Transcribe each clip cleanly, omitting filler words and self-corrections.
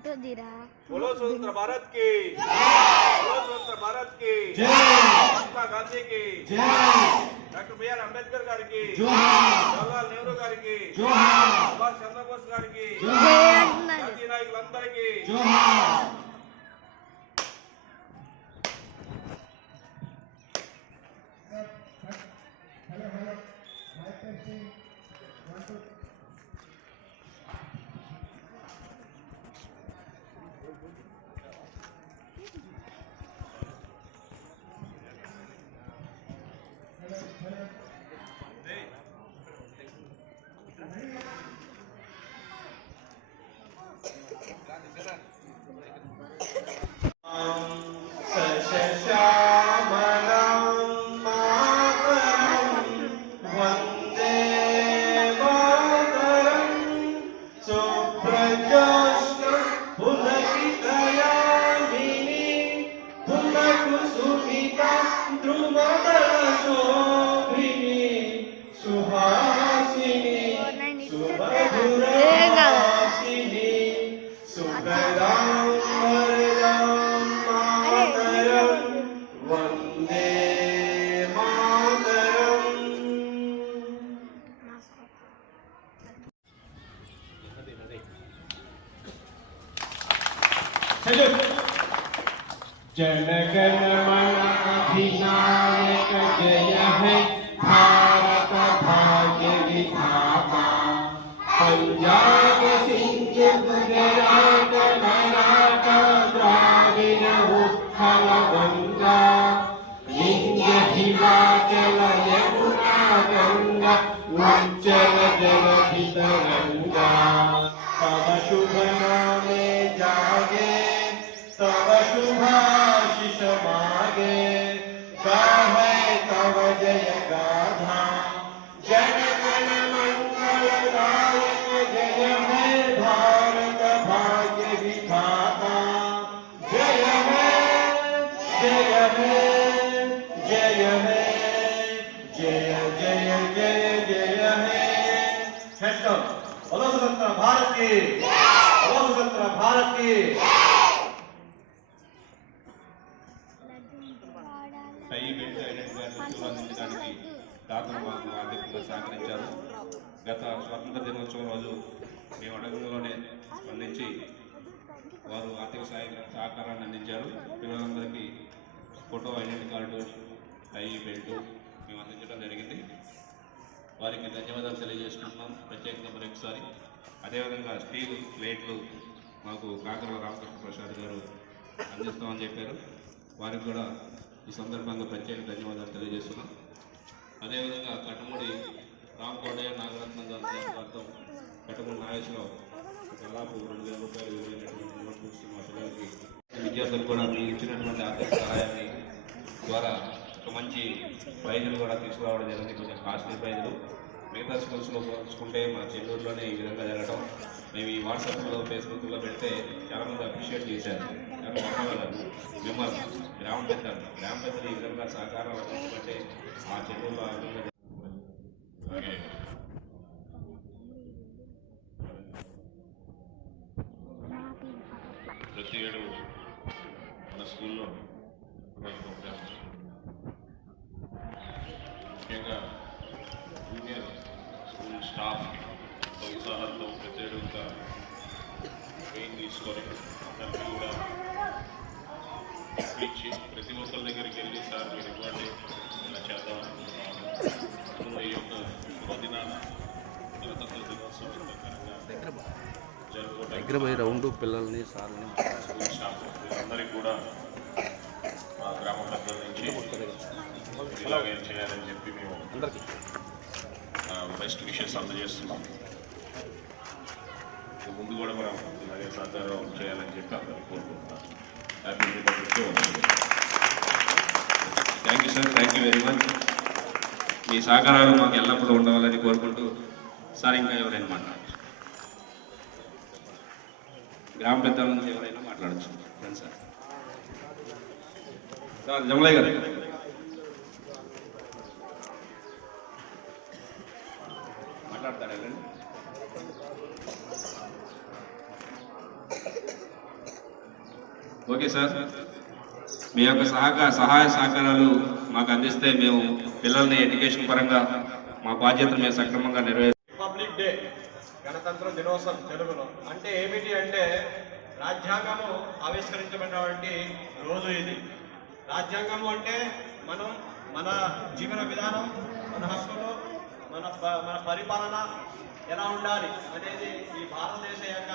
बोलो स्वतंत्र भारत की बोलो स्वतंत्र भारत की महात्मा गांधी की డాక్టర్ బిఆర్ అంబేద్కర్ గారికి జవహర్లాల్ నెహ్రూ గారికి సుభాష్ చంద్రబోస్ గారికి జాతీయ నాయకులందరికీ जनगण मन अधिनायक जय है भारत भाग्य विधाता पंजाब सिंध गुजरात मराठा द्राविड़ उत्कल गंगा विंध्य हिमाचल यमुना गंगा उज्जल जलधि तरंगा तव शुभ नामे जागे तव शुभाशिष मागे गाहे तव जय गाथा जन गण मंगलदायक जय है भारत भाग्य विधाता जय है जय है जय है जय जय जय जय है बोलो स्वतंत्र भारत की बोलो स्वतंत्र भारत की అందించడానికి దాతలు మాకు ఆర్థికంగా సహకరించారు. గత స్వాతంత్ర దినోత్సవం రోజు మేము అడగంలోనే స్పందించి వారు ఆర్థిక సహకారాన్ని అందించారు. పిల్లలందరికీ ఫోటో, ఐడెంటిటీ కార్డు, టై, బెల్ట్ మేము అందించడం జరిగింది. వారికి ధన్యవాదాలు తెలియజేసుకుంటున్నాం ప్రత్యేకంగా మరొకసారి. అదేవిధంగా స్టీల్ ప్లేట్లు మాకు కాకరల రామకృష్ణ ప్రసాద్ గారు అందిస్తామని చెప్పారు. వారికి కూడా ఈ సందర్భంగా ప్రత్యేక ధన్యవాదాలు తెలియజేస్తున్నాం. అదేవిధంగా కట్టమూడి రామకోడయ్య నాగరత్నం గారితో కట్టమూడి నాగేశ్వరరావు దాదాపు 2,000 రూపాయలు విలువైనటువంటి నోట్బుక్స్ మా పిల్లలకి విద్యార్థులు కూడా మీరు ఇచ్చినటువంటి ఆర్థిక సహాయాన్ని ద్వారా ఒక మంచి ప్రైజులు కూడా తీసుకురావడం జరిగింది. కొంచెం కాస్ట్లీ ప్రైజులు మిగతా స్కూల్స్లో పోల్చుకుంటే మా చెన్నూరులోనే ఈ విధంగా జరగడం మేము ఈ వాట్సాప్లో, ఫేస్బుక్లో పెడితే చాలామంది అప్రిషియేట్ చేశారు. మిమ్మల్ని గ్రామ పెద్దలు ఈ విధంగా సహకారం అందించుకుంటే మా చెరువులో అలాగే ప్రతి ఏడు మన స్కూల్లో ముఖ్యంగా జూనియర్ స్కూల్ స్టాఫ్ ఉత్సాహంతో ప్రతి ఏడు ఇంకా ట్రైన్ తీసుకొని అందరికీ కూడా ఇచ్చి ప్రతి ఒక్కరి దగ్గరికి వెళ్ళి సార్ మీరు ఇవ్వండి ఇలా చేద్దాం అనుకుంటున్నాము. ఈ యొక్క శుభదినాన గణతంత్ర దినోత్సవం జరుపుకోవడం రౌండ్ పిల్లల్ని సార్ని స్కూల్ స్టాఫ్ అందరికీ కూడా మా గ్రామ పెద్దల నుంచి ఇలాగే చేయాలని చెప్పి మేము అందరికీ బెస్ట్ విషెస్ అందజేస్తున్నాం. ముందు కూడా మనం ఇలాగే సహకారం చేయాలని చెప్పి అందరికీ కోరుకుంటున్నాం. Happy Republic Day. Thank you sir, thank you very much. మీ సహకారాలు మాకు ఎల్లప్పుడూ ఉండవాలని కోరుకుంటూ సార్ ఇంకా ఎవరైనా మాట్లాడచ్చు, గ్రామ పెద్దల నుంచి ఎవరైనా మాట్లాడచ్చు. సార్ సార్ జమలయ్య గారు మాట్లాడతారా? ఓకే సార్, మీ యొక్క సహాయ సహకారాలు మాకు అందిస్తే మేము పిల్లల్ని ఎడ్యుకేషన్ పరంగా మా బాధ్యతను మేము సక్రమంగా రిపబ్లిక్ డే, గణతంత్ర దినోత్సవం తెలుగులో అంటే ఏమిటి అంటే రాజ్యాంగము ఆవిష్కరించబడినటువంటి రోజు ఇది. రాజ్యాంగము అంటే మన జీవన విధానం, మన హక్కులు, మన పరిపాలన ఎలా ఉండాలి అనేది ఈ భారతదేశ యొక్క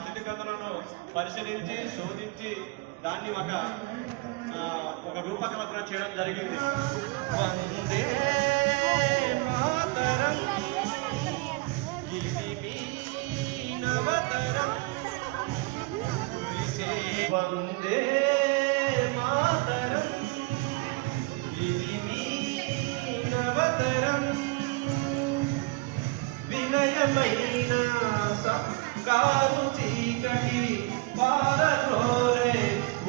స్థితిగతులను పరిశీలించి శోధించి దాన్ని ఒక రూపకల్పన చేయడం జరిగింది. వందే మాతరం నవతరం వందే మాతరం నవతరం వినయమైన సంస్కారు చీకటి పాలలోరే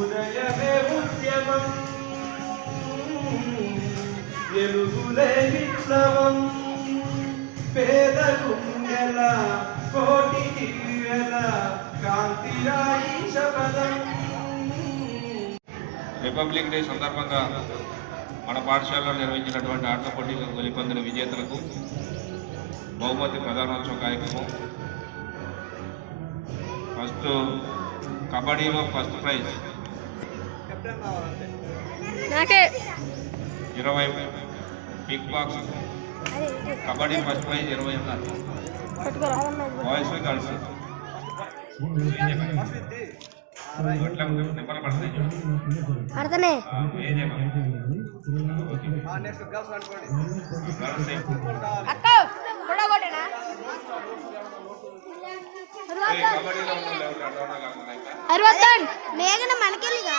ఉదయమే ఉద్యమం వెలుగులే విప్లవం పేద గుండెల కోటి దివ్యల కాంతిరాయి శబదం. రిపబ్లిక్ డే సందర్భంగా మన పాఠశాలలో నిర్వహించినటువంటి ఆటల పోటీలకు గెలుపొందిన విజేతలకు బహుమతి ప్రధానోత్సవ కార్యక్రమం. ఫస్ట్ కబడ్డీలో first prize 20, kick box kabaddi first prize 20 ఉన్నారు, బాయ్స్ గర్ల్స్ నిమ్మలు పడతాయి. మేఘన మనకెళ్ళిగా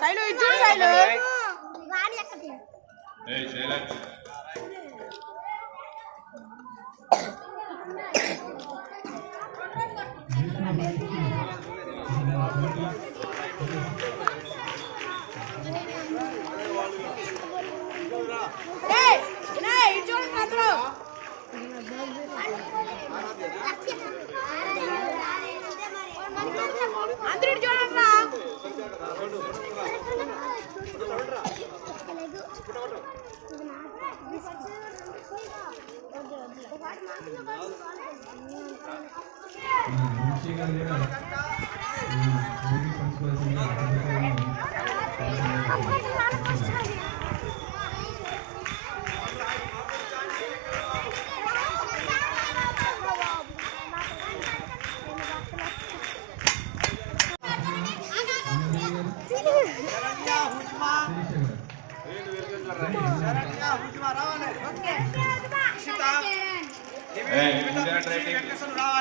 శైలు ఇచ్చాడు శైలు అందరూ చూడండి.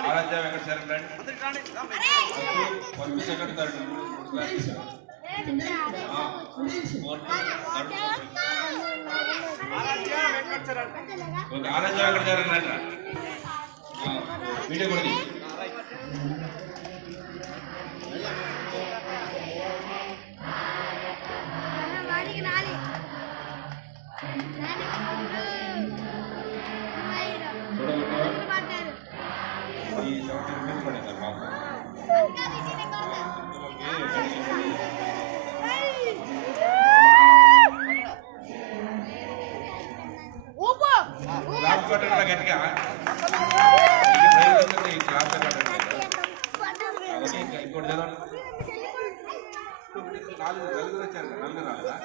ఆరాధ్య వెంకటేశ్వర ఫస్ట్ సెకండ్ థర్డ్ ఆరాధ్య వెంకటేశ్వర వీడియో కూడా క్లాస్ కొట్టడం గట్టిగా క్లాస్ ఇంకోటి చదవండి. నలుగురు వచ్చారు, నలుగురు రాలేదా?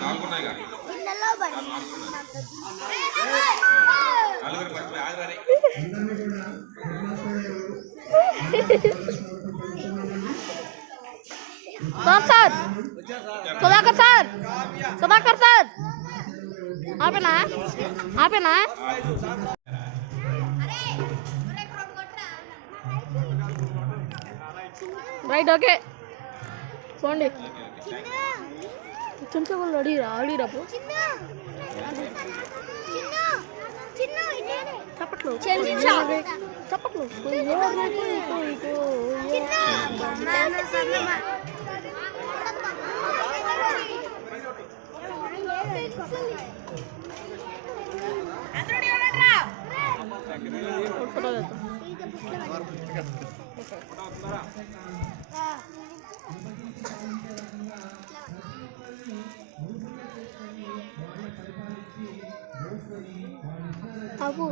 నాలుగున్నాయి కానీ నలుగురు ఫస్ట్ ఆగరే సార్ సుధాకర్ సార్ ఆపేనా రైట్ ఓకే పోండి. చిన్న వాళ్ళు అడిగిరాపు చప్పట్లు చెప్పట్లు ఫోటో అబ్బు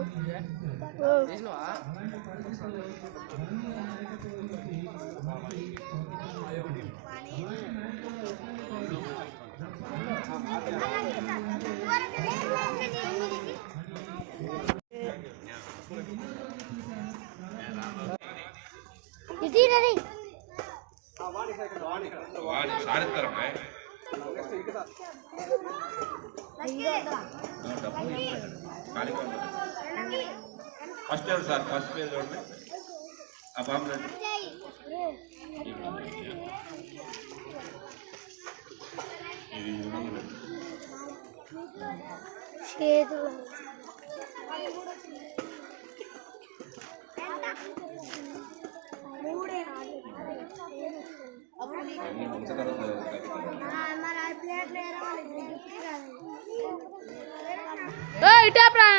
ఇది రెడీ వాళ్ళు సాధిస్తారమ్మా first year sir first page చూడండి ఆ బాబు చేతులు ఇటాప్రా